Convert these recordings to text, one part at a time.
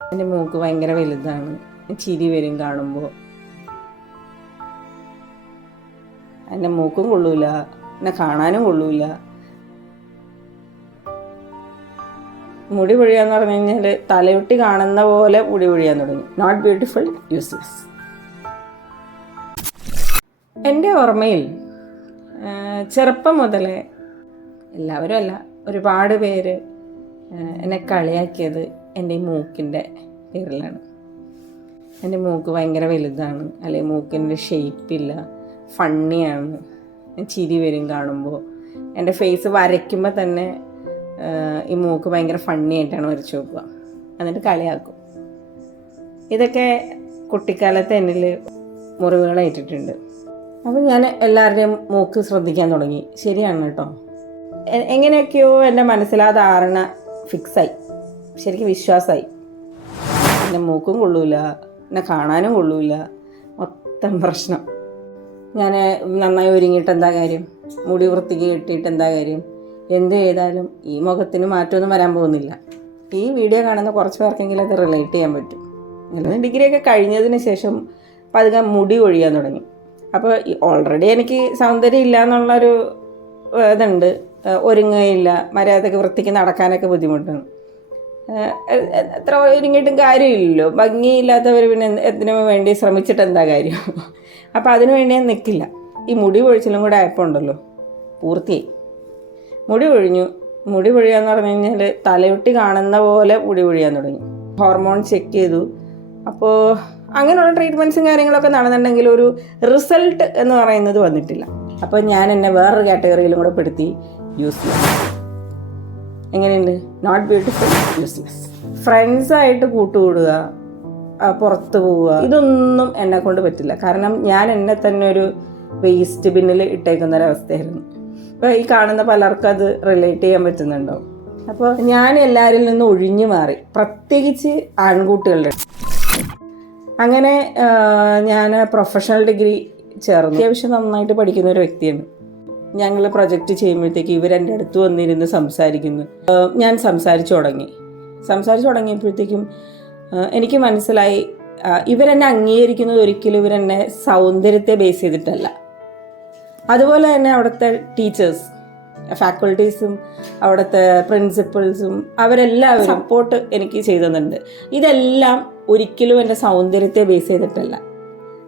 എന്റെ മൂക്ക് ഭയങ്കര വലുതാണ്. ചിരി വരും കാണുമ്പോൾ എന്റെ മൂക്കും കൊള്ളൂല. എന്നെ കാണാനും കൊള്ളൂല. മുടി പൊഴിയാന്ന് പറഞ്ഞു കഴിഞ്ഞാൽ തലയൊട്ടി കാണുന്ന പോലെ മുടി പൊഴിയാൻ തുടങ്ങി. നോട്ട് ബ്യൂട്ടിഫുൾ യൂസ്ലെസ് എന്റെ ഓർമ്മയിൽ ചെറുപ്പം മുതലേ എല്ലാവരും അല്ല ഒരുപാട് പേര് എന്നെ കളിയാക്കിയത് എന്റെ ഈ മൂക്കിന്റെ പേരിലാണ് എന്റെ മൂക്ക് ഭയങ്കര വലുതാണ്. അല്ലെങ്കിൽ മൂക്കിന്റെ ഷേപ്പില്ല ഫണ്ണിയാണ് ചിരി വരും കാണുമ്പോൾ. എന്റെ ഫേസ് വരയ്ക്കുമ്പോൾ തന്നെ ഈ മൂക്ക് ഭയങ്കര ഫണ്ണി ആയിട്ടാണ് വരച്ചു നോക്കുക. എന്നിട്ട് കളിയാക്കും. ഇതൊക്കെ കുട്ടിക്കാലത്ത് എന്നിൽ മുറിവുകളേറ്റിട്ടുണ്ട് അപ്പോൾ ഞാൻ എല്ലാവരുടെയും മൂക്ക് ശ്രദ്ധിക്കാൻ തുടങ്ങി. ശരിയാണ് കേട്ടോ. എങ്ങനെയൊക്കെയോ എന്റെ മനസ്സിൽ ആ ധാരണ ഫിക്സായി ശരിക്കും വിശ്വാസമായി എന്റെ മൂക്കും കൊള്ളൂല എന്നെ കാണാനും കൊള്ളൂല. മൊത്തം പ്രശ്നം. ഞാൻ നന്നായി ഒരുങ്ങിയിട്ട് എന്താ കാര്യം? മുടി വൃത്തിക്ക് കെട്ടിയിട്ട് എന്താ കാര്യം? എന്ത് ചെയ്താലും ഈ മുഖത്തിന് മാറ്റമൊന്നും വരാൻ പോകുന്നില്ല. ഈ വീഡിയോ കാണുന്ന കുറച്ച് പേർക്കെങ്കിലും അത് റിലേറ്റ് ചെയ്യാൻ പറ്റും. അല്ലെങ്കിൽ ഡിഗ്രിയൊക്കെ കഴിഞ്ഞതിന് ശേഷം പതുക്കെ മുടി ഒഴിയാൻ തുടങ്ങി. അപ്പോൾ ഓൾറെഡി എനിക്ക് സൗന്ദര്യം ഇല്ല എന്നുള്ളൊരു ഇതുണ്ട്. ഒരുങ്ങുകയില്ല. മര്യാദയ്ക്ക് വൃത്തിക്ക് നടക്കാനൊക്കെ ബുദ്ധിമുട്ടാണ്. എത്ര ഒരുങ്ങിയിട്ടും കാര്യമില്ലല്ലോ. ഭംഗിയില്ലാത്തവർ പിന്നെ എന്ത് എന്തിനു വേണ്ടി ശ്രമിച്ചിട്ട് എന്താ കാര്യം? അപ്പോൾ അതിനു വേണ്ടി ഞാൻ നിൽക്കില്ല ഈ മുടി പൊഴിച്ചിലും കൂടെ ആയപ്പോൾ ഉണ്ടല്ലോ പൂർത്തിയായി. മുടി പൊഴിഞ്ഞു. മുടി പൊഴിയാന്ന് പറഞ്ഞു കഴിഞ്ഞാൽ തലയൊട്ടി കാണുന്ന പോലെ മുടി പൊഴിയാൻ തുടങ്ങി. ഹോർമോൺ ചെക്ക് ചെയ്തു. അപ്പോൾ അങ്ങനെയുള്ള ട്രീറ്റ്മെന്റ്സും കാര്യങ്ങളൊക്കെ നടന്നിട്ടുണ്ടെങ്കിൽ ഒരു റിസൾട്ട് എന്ന് പറയുന്നത് വന്നിട്ടില്ല. അപ്പോൾ ഞാൻ എന്നെ വേറൊരു കാറ്റഗറിയിലും കൂടെ പെടുത്തി. യൂസ്ലെസ് എങ്ങനെയുണ്ട്? നോട്ട് ബ്യൂട്ടിഫുൾ യൂസ്ലെസ് ഫ്രണ്ട്സായിട്ട് കൂട്ടുകൂടുക പുറത്ത് പോവുക ഇതൊന്നും എന്നെ കൊണ്ട് പറ്റില്ല. കാരണം ഞാൻ എന്നെ തന്നെ ഒരു വേസ്റ്റ് ബിന്നിൽ ഇട്ടേക്കുന്ന ഒരവസ്ഥയായിരുന്നു അപ്പോൾ ഈ കാണുന്ന പലർക്കും അത് റിലേറ്റ് ചെയ്യാൻ പറ്റുന്നുണ്ടോ? അപ്പോൾ ഞാൻ എല്ലാവരിൽ നിന്നും ഒഴിഞ്ഞു മാറി പ്രത്യേകിച്ച് ആൺകുട്ടികളുടെ അങ്ങനെ ഞാൻ പ്രൊഫഷണൽ ഡിഗ്രി ചേർന്നു. അത്യാവശ്യം നന്നായിട്ട് പഠിക്കുന്ന ഒരു വ്യക്തിയാണ്. ഞങ്ങൾ പ്രൊജക്റ്റ് ചെയ്യുമ്പോഴത്തേക്ക് ഇവർ എന്റെ അടുത്ത് വന്നിരുന്ന് സംസാരിക്കുന്നു. ഞാൻ സംസാരിച്ചു തുടങ്ങി. സംസാരിച്ചു തുടങ്ങിയപ്പോഴത്തേക്കും എനിക്ക് മനസ്സിലായി ഇവരെന്നെ അംഗീകരിക്കുന്നത് ഒരിക്കലും ഇവരെന്നെ സൗന്ദര്യത്തെ ബേസ് ചെയ്തിട്ടല്ല. അതുപോലെ തന്നെ അവിടുത്തെ ടീച്ചേഴ്സ് ഫാക്കൾട്ടീസും അവിടുത്തെ പ്രിൻസിപ്പൾസും അവരെല്ലാവരും സപ്പോർട്ട് എനിക്ക് ചെയ്തതുണ്ട് ഇതെല്ലാം ഒരിക്കലും എന്റെ സൗന്ദര്യത്തെ ബേസ് ചെയ്തിട്ടല്ല.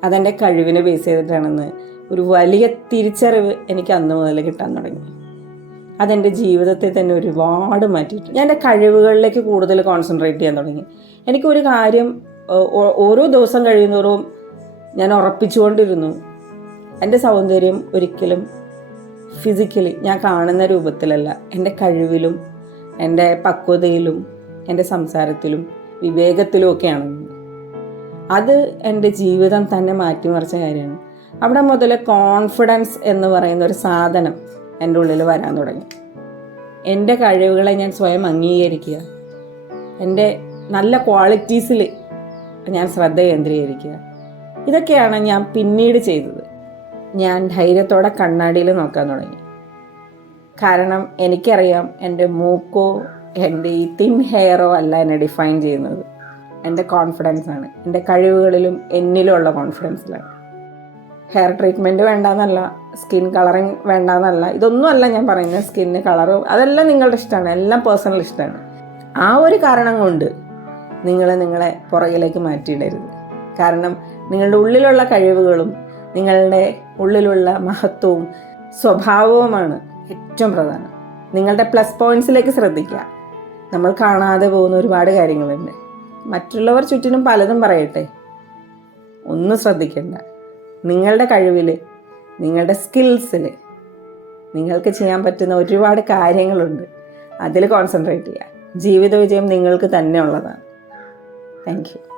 അതെന്റെ കഴിവിനെ ബേസ് ചെയ്തിട്ടാണെന്ന് ഒരു വലിയ തിരിച്ചറിവ് എനിക്ക് അന്ന് മുതൽ കിട്ടാൻ തുടങ്ങി. അതെന്റെ ജീവിതത്തെ തന്നെ ഒരുപാട് മാറ്റിയിട്ട്. ഞാൻ എന്റെ കഴിവുകളിലേക്ക് കൂടുതൽ കോൺസെൻട്രേറ്റ് ചെയ്യാൻ തുടങ്ങി. എനിക്കൊരു കാര്യം ഓരോ ദിവസം കഴിയുന്നതോറും ഞാൻ ഉറപ്പിച്ചുകൊണ്ടിരുന്നു എന്റെ സൗന്ദര്യം ഒരിക്കലും ഫിസിക്കലി ഞാൻ കാണുന്ന രൂപത്തിലല്ല. എന്റെ കഴിവിലും എന്റെ പക്വതയിലും എന്റെ സംസാരത്തിലും വിവേകത്തിലും ഒക്കെയാണ്. അത് എന്റെ ജീവിതം തന്നെ മാറ്റിമറിച്ച കാര്യമാണ്. അവിടെ മുതൽ കോൺഫിഡൻസ് എന്ന് പറയുന്ന ഒരു സാധനം എന്റെ ഉള്ളിൽ വരാൻ തുടങ്ങി. എന്റെ കഴിവുകളെ ഞാൻ സ്വയം അംഗീകരിക്കുക. എന്റെ നല്ല ക്വാളിറ്റീസിൽ ഞാൻ ശ്രദ്ധ കേന്ദ്രീകരിക്കുക. ഇതൊക്കെയാണ് ഞാൻ പിന്നീട് ചെയ്തത്. ഞാൻ ധൈര്യത്തോടെ കണ്ണാടിയിൽ നോക്കാൻ തുടങ്ങി. കാരണം എനിക്കറിയാം എന്റെ മൂക്കോ എന്റെ ഈ തിൻ ഹെയറോ അല്ല എന്നെ ഡിഫൈൻ ചെയ്യുന്നത്. എന്റെ കോൺഫിഡൻസ് ആണ്. എന്റെ കഴിവുകളിലും എന്നിലുമുള്ള കോൺഫിഡൻസിലാണ് ഹെയർ ട്രീറ്റ്മെന്റ് വേണ്ടാന്നല്ല സ്കിൻ കളറിങ് വേണ്ടാന്നല്ല. ഇതൊന്നുമല്ല ഞാൻ പറയുന്നത് സ്കിന്ന് കളറ് അതെല്ലാം നിങ്ങളുടെ ഇഷ്ടമാണ് എല്ലാം പേഴ്സണൽ ഇഷ്ടമാണ്. ആ ഒരു കാരണം കൊണ്ട് നിങ്ങൾ നിങ്ങളെ പുറകിലേക്ക് മാറ്റിയിടരുത്. കാരണം നിങ്ങളുടെ ഉള്ളിലുള്ള കഴിവുകളും നിങ്ങളുടെ ഉള്ളിലുള്ള മഹത്വവും സ്വഭാവവുമാണ് ഏറ്റവും പ്രധാനം. നിങ്ങളുടെ പ്ലസ് പോയിന്റ്സിലേക്ക് ശ്രദ്ധിക്കുക. നമ്മൾ കാണാതെ പോകുന്ന ഒരുപാട് കാര്യങ്ങളുണ്ട്. മറ്റുള്ളവർ ചുറ്റിനും പലതും പറയട്ടെ. ഒന്നും ശ്രദ്ധിക്കണ്ട. നിങ്ങളുടെ കഴിവിൽ നിങ്ങളുടെ സ്കിൽസിൽ നിങ്ങൾക്ക് ചെയ്യാൻ പറ്റുന്ന ഒരുപാട് കാര്യങ്ങളുണ്ട്. അതിൽ കോൺസെൻട്രേറ്റ് ചെയ്യുക ജീവിത വിജയം നിങ്ങൾക്ക് തന്നെ ഉള്ളതാണ്. Thank you